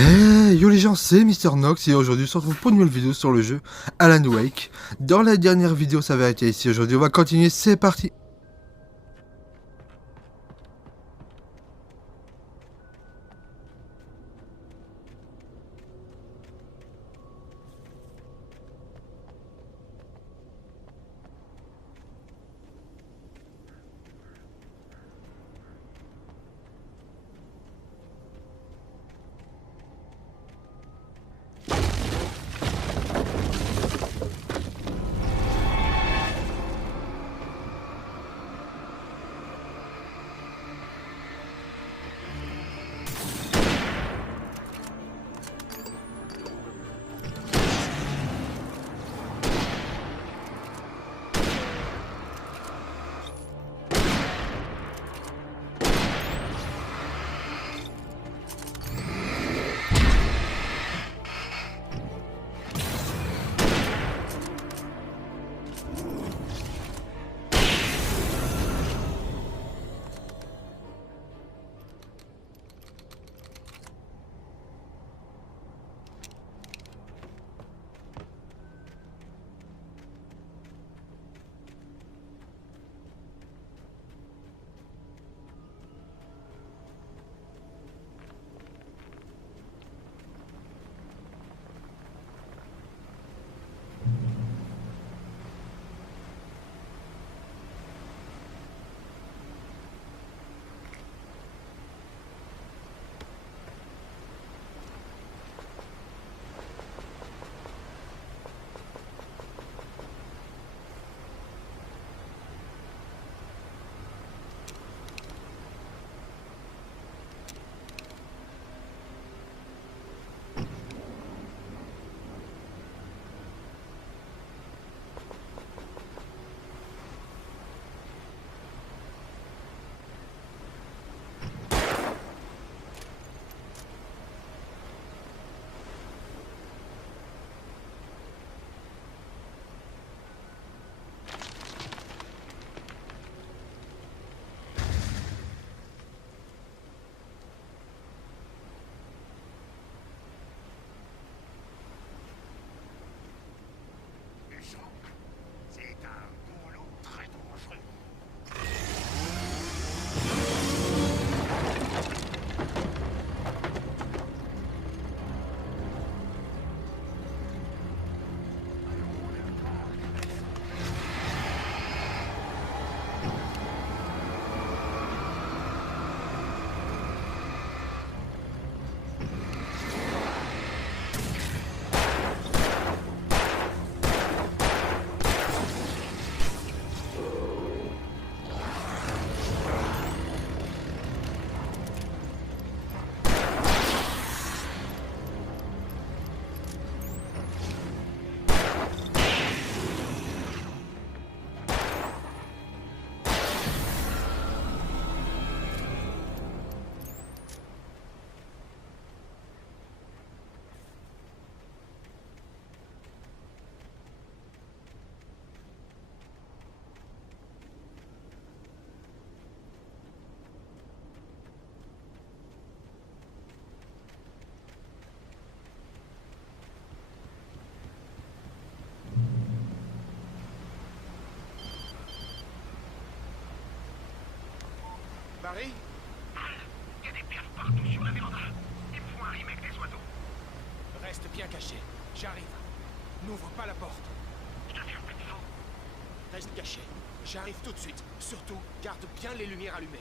Hey yo les gens, c'est Mister Nox et aujourd'hui on se retrouve pour une nouvelle vidéo sur le jeu Alan Wake. Dans la dernière vidéo ça va être ici, aujourd'hui on va continuer, c'est parti. C'est un boulot très dangereux. Barry? Il y a des perles partout sur la véranda. Il me faut un remake des oiseaux. Reste bien caché. J'arrive. N'ouvre pas la porte. Je te fais un peu de faux. Reste caché. J'arrive tout de suite. Surtout, garde bien les lumières allumées.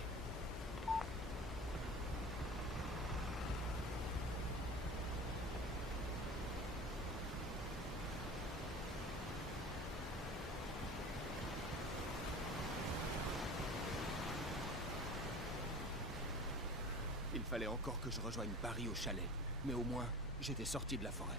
Il fallait encore que je rejoigne Barry au chalet. Mais au moins, j'étais sorti de la forêt.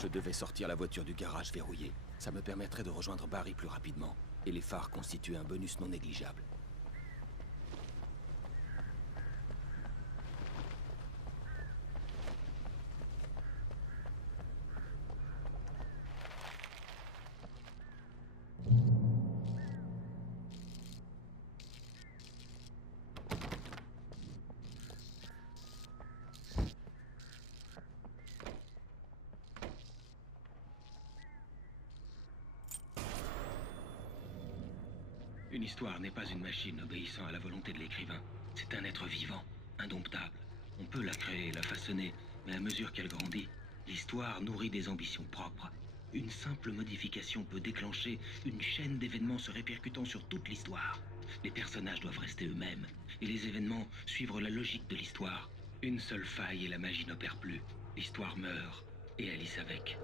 Je devais sortir la voiture du garage verrouillée. Ça me permettrait de rejoindre Barry plus rapidement. Et les phares constituent un bonus non négligeable. Une histoire n'est pas une machine obéissant à la volonté de l'écrivain. C'est un être vivant, indomptable. On peut la créer, la façonner, mais à mesure qu'elle grandit, l'histoire nourrit des ambitions propres. Une simple modification peut déclencher une chaîne d'événements se répercutant sur toute l'histoire. Les personnages doivent rester eux-mêmes, et les événements suivre la logique de l'histoire. Une seule faille et la magie n'opère plus. L'histoire meurt, et Alice avec.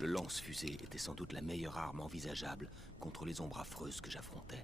Le lance-fusée était sans doute la meilleure arme envisageable contre les ombres affreuses que j'affrontais.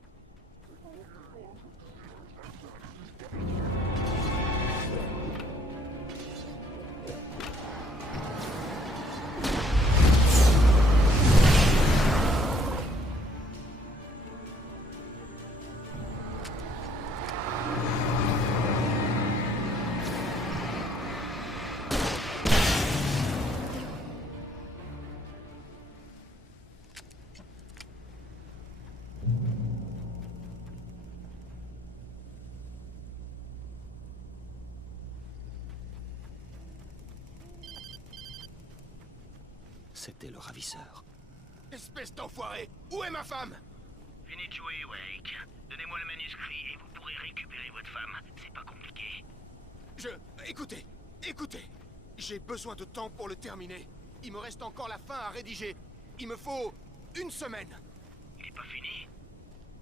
C'était le ravisseur. Espèce d'enfoiré! Où est ma femme? Finis de jouer, Wake. Donnez-moi le manuscrit et vous pourrez récupérer votre femme. C'est pas compliqué. Écoutez, écoutez! J'ai besoin de temps pour le terminer. Il me reste encore la fin à rédiger. Il me faut 1 semaine. Il est pas fini?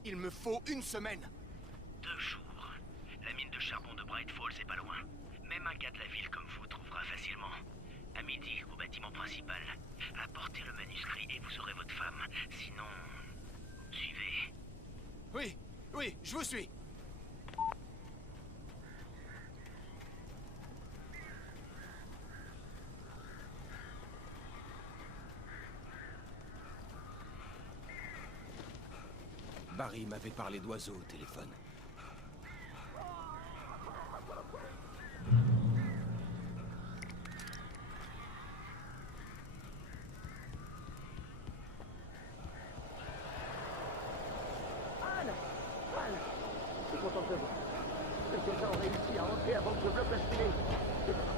Il me faut 1 semaine. 2 jours. La mine de charbon de Bright Falls est pas loin. Même un gars de la ville comme vous trouvera facilement. À midi, au bâtiment principal. Apportez le manuscrit et vous aurez votre femme. Sinon... Suivez. Oui, oui, je vous suis. Barry m'avait parlé d'oiseaux au téléphone. Je suis content de te voir. Quelques-uns ont réussi à entrer avant que je bloque la cheminée. C'est bizarre.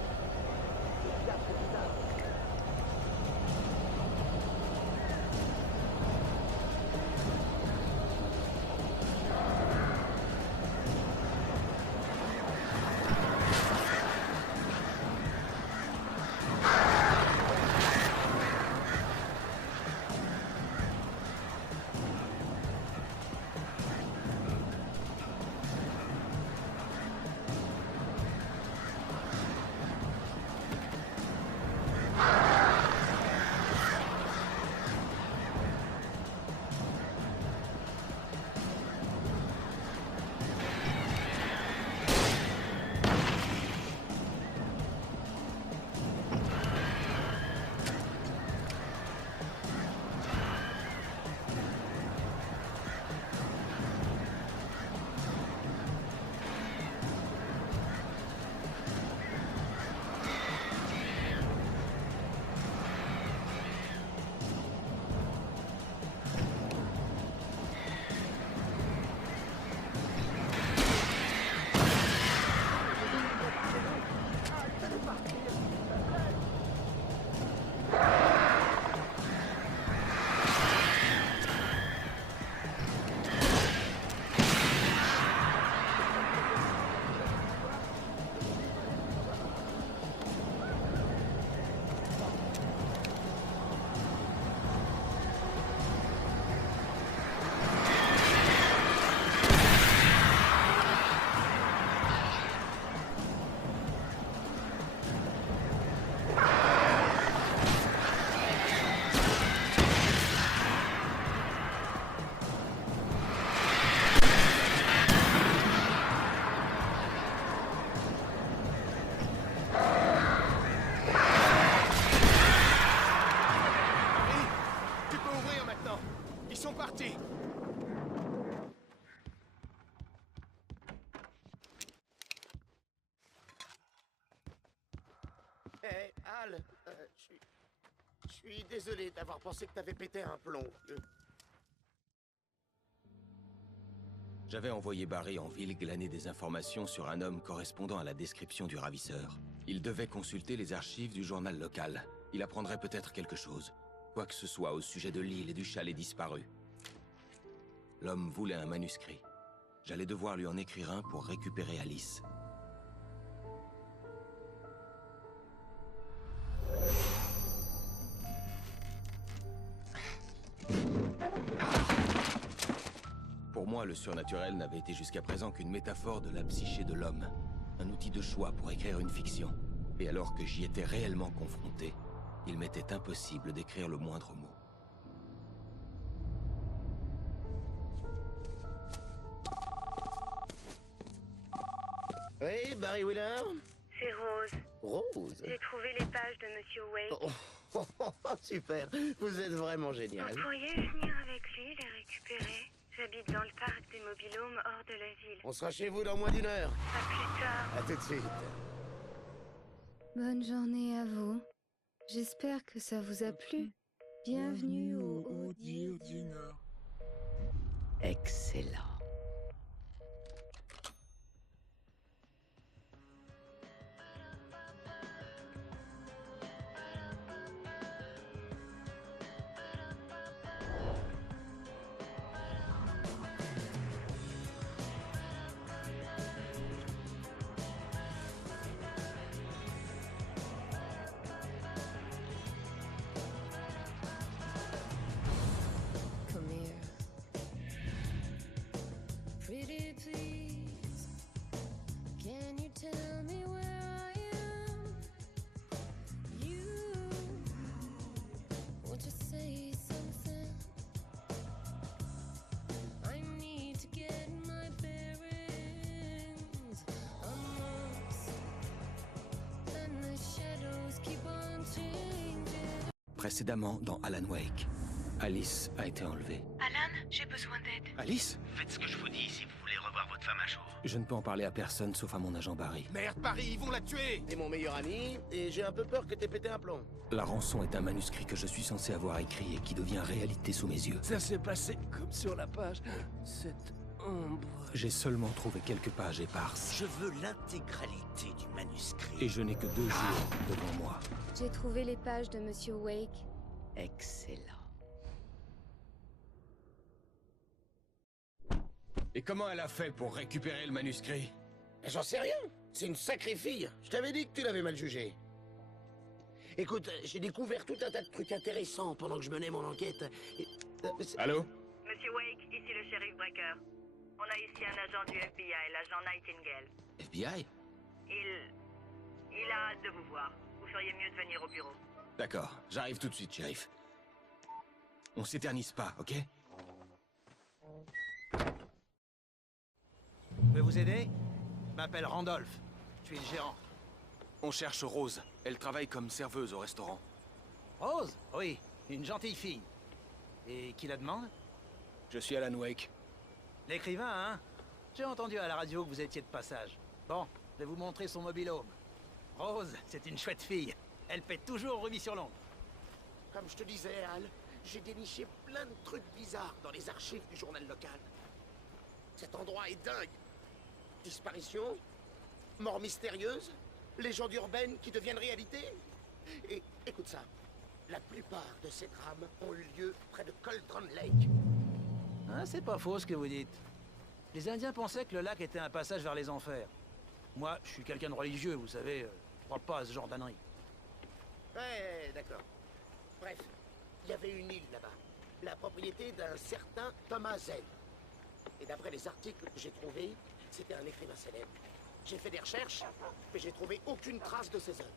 Hé, Al, je suis désolé d'avoir pensé que t'avais pété un plomb. J'avais envoyé Barry en ville glaner des informations sur un homme correspondant à la description du ravisseur. Il devait consulter les archives du journal local. Il apprendrait peut-être quelque chose. Quoi que ce soit au sujet de l'île et du chalet disparu. L'homme voulait un manuscrit. J'allais devoir lui en écrire un pour récupérer Alice. Pour moi, le surnaturel n'avait été jusqu'à présent qu'une métaphore de la psyché de l'homme. Un outil de choix pour écrire une fiction. Et alors que j'y étais réellement confronté, il m'était impossible d'écrire le moindre mot. Oui, Barry Wheeler? C'est Rose. Rose? J'ai trouvé les pages de Monsieur Wake. Super, vous êtes vraiment génial. Vous pourriez venir avec lui les récupérer. J'habite dans le parc des mobilhomes hors de la ville. On sera chez vous dans moins d'1 heure. À plus tard. À tout de suite. Bonne journée à vous. J'espère que ça vous a plu. Bienvenue au Audio du Nord. Excellent. Précédemment dans Alan Wake, Alice a été enlevée. Alan, j'ai besoin d'aide. Alice? Faites ce que je vous dis si vous voulez revoir votre femme à jour. Je ne peux en parler à personne sauf à mon agent Barry. Merde, Paris, ils vont la tuer! T'es mon meilleur ami, et j'ai un peu peur que t'aies pété un plomb. La rançon est un manuscrit que je suis censé avoir écrit et qui devient réalité sous mes yeux. Ça s'est passé comme sur la page. Cette ombre... J'ai seulement trouvé quelques pages éparses. Je veux l'intégralité du manuscrit. Et je n'ai que 2 jours devant moi. J'ai trouvé les pages de Monsieur Wake. Excellent. Et comment elle a fait pour récupérer le manuscrit? J'en sais rien. C'est une sacrée fille. Je t'avais dit que tu l'avais mal jugée. Écoute, j'ai découvert tout un tas de trucs intéressants pendant que je menais mon enquête. Allô? Monsieur Wake, ici le shérif Breaker. On a ici un agent du FBI, l'agent Nightingale. FBI? Il a hâte de vous voir. Vous feriez mieux de venir au bureau. D'accord, j'arrive tout de suite, shérif. On s'éternise pas, ok? Je peux vous aider? Je m'appelle Randolph. Je suis le gérant. On cherche Rose. Elle travaille comme serveuse au restaurant. Rose? Oui, une gentille fille. Et qui la demande? Je suis Alan Wake. L'écrivain, hein? J'ai entendu à la radio que vous étiez de passage. Bon, je vais vous montrer son mobil-home. Rose, c'est une chouette fille. Elle pète toujours remis sur l'ombre. Comme je te disais, Al, j'ai déniché plein de trucs bizarres dans les archives du journal local. Cet endroit est dingue. Disparition, mort mystérieuse, légendes urbaines qui deviennent réalité. Et écoute ça, la plupart de ces drames ont eu lieu près de Cauldron Lake. Hein, c'est pas faux ce que vous dites. Les Indiens pensaient que le lac était un passage vers les enfers. Moi, je suis quelqu'un de religieux, vous savez, je crois pas à ce genre d'ânerie. Ouais, d'accord. Bref, il y avait une île là-bas, la propriété d'un certain Thomas Zane. Et d'après les articles que j'ai trouvés, c'était un écrivain célèbre. J'ai fait des recherches, mais j'ai trouvé aucune trace de ses œuvres.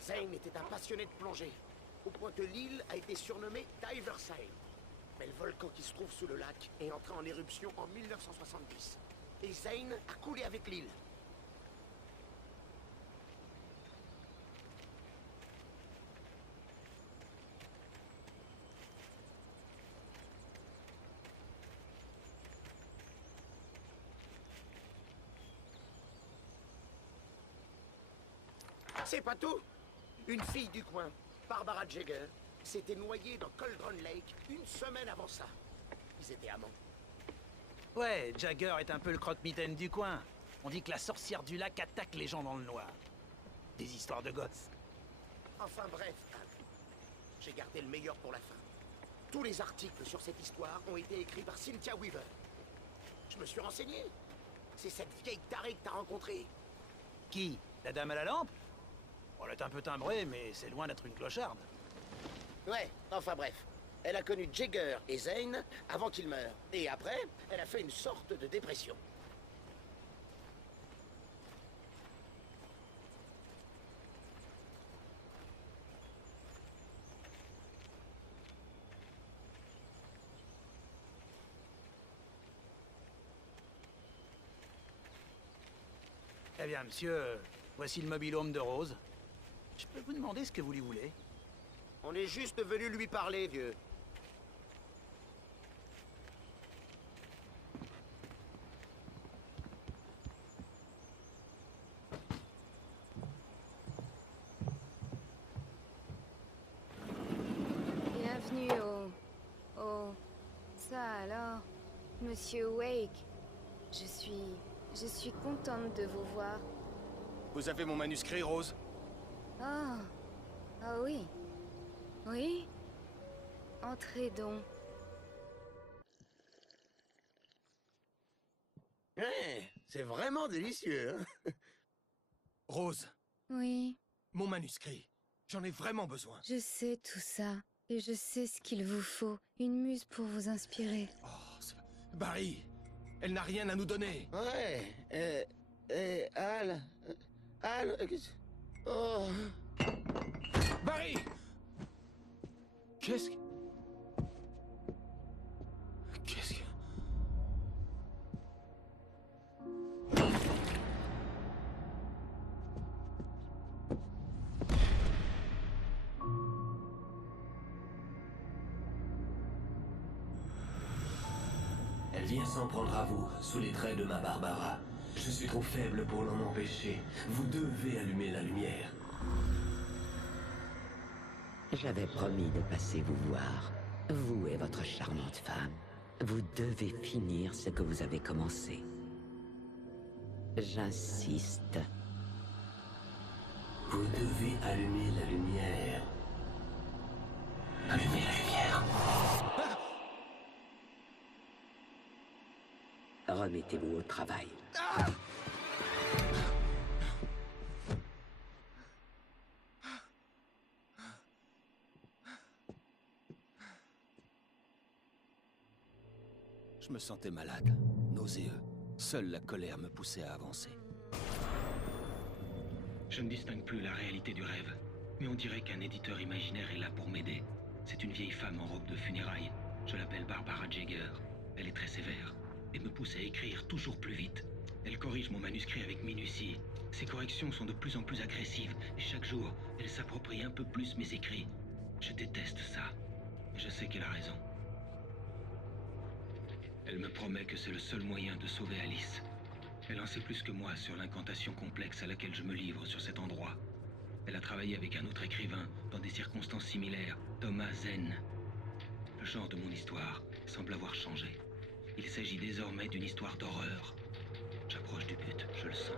Zane était un passionné de plongée, au point que l'île a été surnommée Diverside. Mais le volcan qui se trouve sous le lac est entré en éruption en 1970. Et Zane a coulé avec l'île. C'est pas tout. Une fille du coin, Barbara Jagger, s'était noyée dans Cauldron Lake une semaine avant ça. Ils étaient amants. Ouais, Jagger est un peu le croque-mitaine du coin. On dit que la sorcière du lac attaque les gens dans le noir. Des histoires de gosses. Enfin bref, j'ai gardé le meilleur pour la fin. Tous les articles sur cette histoire ont été écrits par Cynthia Weaver. Je me suis renseigné. C'est cette vieille tarée que t'as rencontrée. Qui? La dame à la lampe? Elle est un peu timbrée, mais c'est loin d'être une clocharde. Ouais, enfin bref. Elle a connu Jagger et Zane avant qu'ils meurent. Et après, elle a fait une sorte de dépression. Eh bien, monsieur, voici le mobil-home de Rose. Je peux vous demander ce que vous lui voulez? On est juste venu lui parler, vieux. Bienvenue Ça alors, Monsieur Wake. Je suis contente de vous voir. Vous avez mon manuscrit, Rose? Ah, ah oui. Oui? Entrez donc. Ouais, c'est vraiment délicieux, hein? Rose, Oui, mon manuscrit. J'en ai vraiment besoin. je sais tout ça. Et je sais ce qu'il vous faut. Une muse pour vous inspirer. Oh, Barry, elle n'a rien à nous donner. Ouais, Al... Oh... Barry! Qu'est-ce que... Qu'est-ce que... Bien s'en prendre à vous, sous les traits de ma Barbara. Je suis trop faible pour l'en empêcher. Vous devez allumer la lumière. J'avais promis de passer vous voir. Vous et votre charmante femme. Vous devez finir ce que vous avez commencé. J'insiste. Vous devez allumer la lumière. Allumez la lumière. Remettez-vous au travail. Je me sentais malade, nauséeux. Seule la colère me poussait à avancer. Je ne distingue plus la réalité du rêve, mais on dirait qu'un éditeur imaginaire est là pour m'aider. C'est une vieille femme en robe de funérailles. Je l'appelle Barbara Jagger. Elle est très sévère et me pousse à écrire toujours plus vite. Elle corrige mon manuscrit avec minutie. Ses corrections sont de plus en plus agressives et chaque jour, elle s'approprie un peu plus mes écrits. Je déteste ça. Je sais qu'elle a raison. Elle me promet que c'est le seul moyen de sauver Alice. Elle en sait plus que moi sur l'incantation complexe à laquelle je me livre sur cet endroit. Elle a travaillé avec un autre écrivain dans des circonstances similaires, Thomas Zen. Le genre de mon histoire semble avoir changé. Il s'agit désormais d'une histoire d'horreur. J'approche du but, je le sens.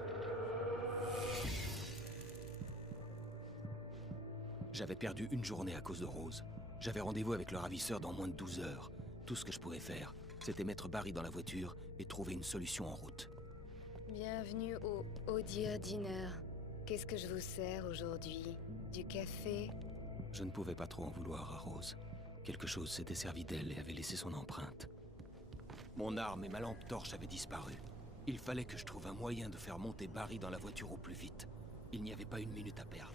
J'avais perdu une journée à cause de Rose. J'avais rendez-vous avec le ravisseur dans moins de 12 heures. Tout ce que je pouvais faire, c'était mettre Barry dans la voiture et trouver une solution en route. Bienvenue au Dear Dinner. Qu'est-ce que je vous sers aujourd'hui? Du café? Je ne pouvais pas trop en vouloir à Rose. Quelque chose s'était servi d'elle et avait laissé son empreinte. Mon arme et ma lampe torche avaient disparu. Il fallait que je trouve un moyen de faire monter Barry dans la voiture au plus vite. Il n'y avait pas une minute à perdre.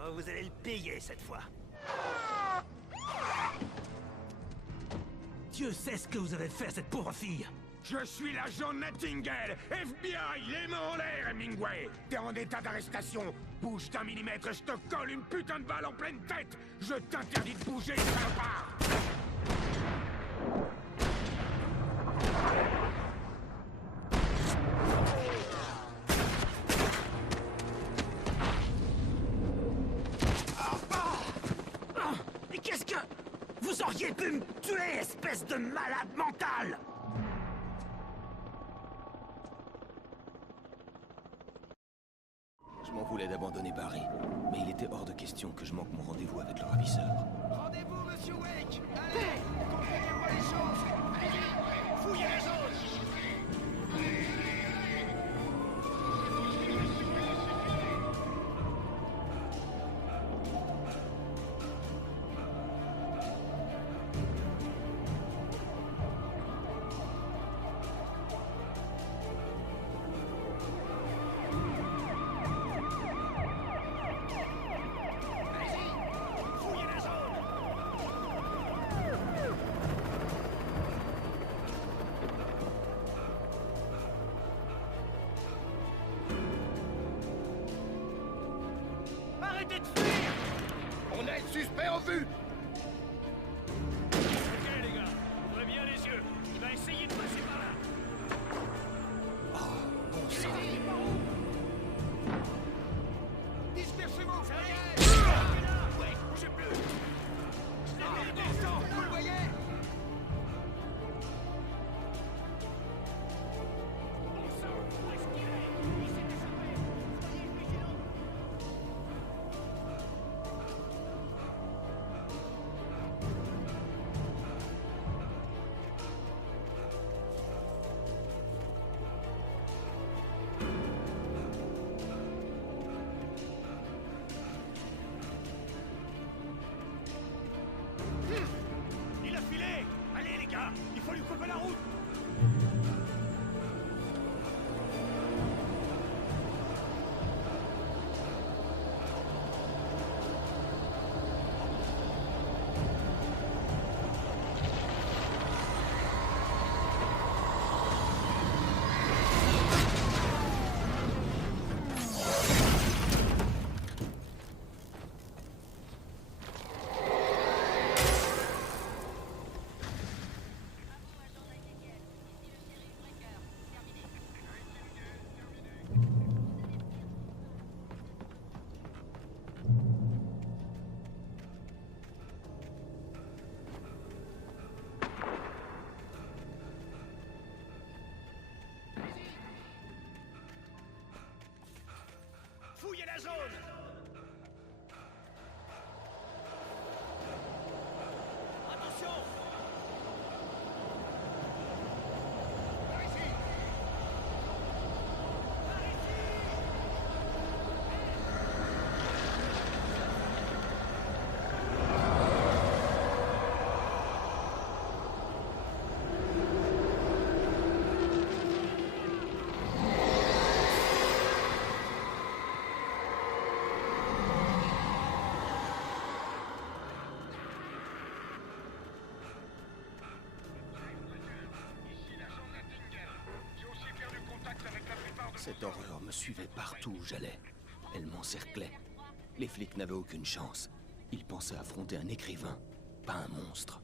Oh, vous allez le payer cette fois. Dieu sait ce que vous avez fait à cette pauvre fille. Je suis l'agent Nightingale, FBI, les mains en l'air, Hemingway. T'es en état d'arrestation. Bouge d'un millimètre, je te colle une putain de balle en pleine tête. Je t'interdis de bouger, salopard. Mais qu'est-ce que... Vous auriez pu me tuer, espèce de malade mental! Je m'en voulais d'abandonner Barry, mais il était hors de question que je manque mon rendez-vous avec le ravisseur. Rendez-vous, monsieur Wake. Allez, compliquez-moi les choses. Allez, fouillez les zones. Arrêtez de fuir! On a le suspect en vue. Ok les gars, ouvrez bien les yeux. Il va essayer de passer par là. Bon sang. Dispersez-vous. Ça y est! Là! Ouais, bougez plus. Vous le voyez? Bon sang, où est-ce qu'il est? Il s'est échappé! Soyez vigilants! Il a filé! Allez les gars, il faut lui couper la route! Cette horreur me suivait partout où j'allais. Elle m'encerclait. Les flics n'avaient aucune chance. Ils pensaient affronter un écrivain, pas un monstre.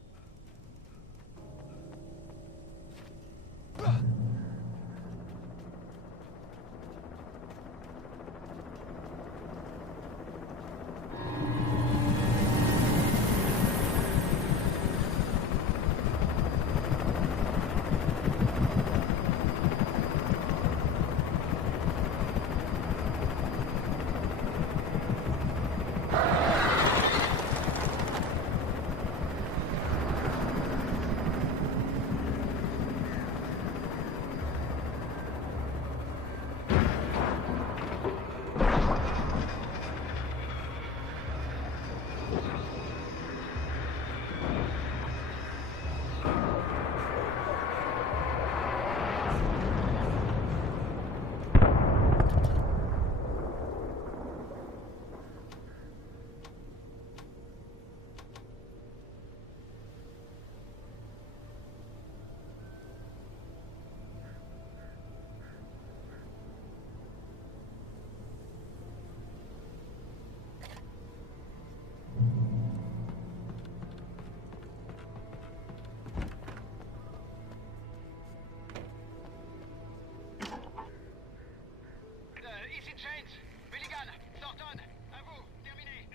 Ici James, Mulligan, Thornton, à vous, terminé.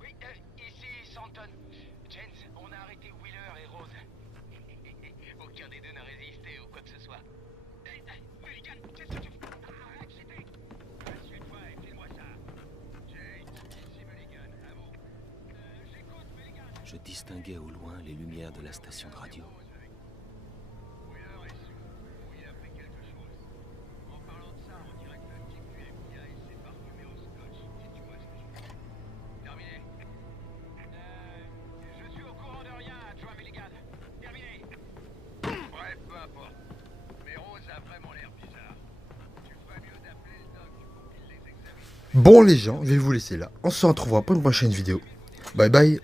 Oui, ici Thornton. James, on a arrêté Wheeler et Rose. Aucun des deux n'a résisté ou quoi que ce soit. Mulligan, qu'est-ce que tu fais? Arrête, c'était... Assieds-toi et file-moi ça. James, ici Mulligan, à vous. J'écoute, Mulligan. Je distinguais au loin les lumières de la station de radio. Bon les gens, je vais vous laisser là. On se retrouvera pour une prochaine vidéo. Bye bye.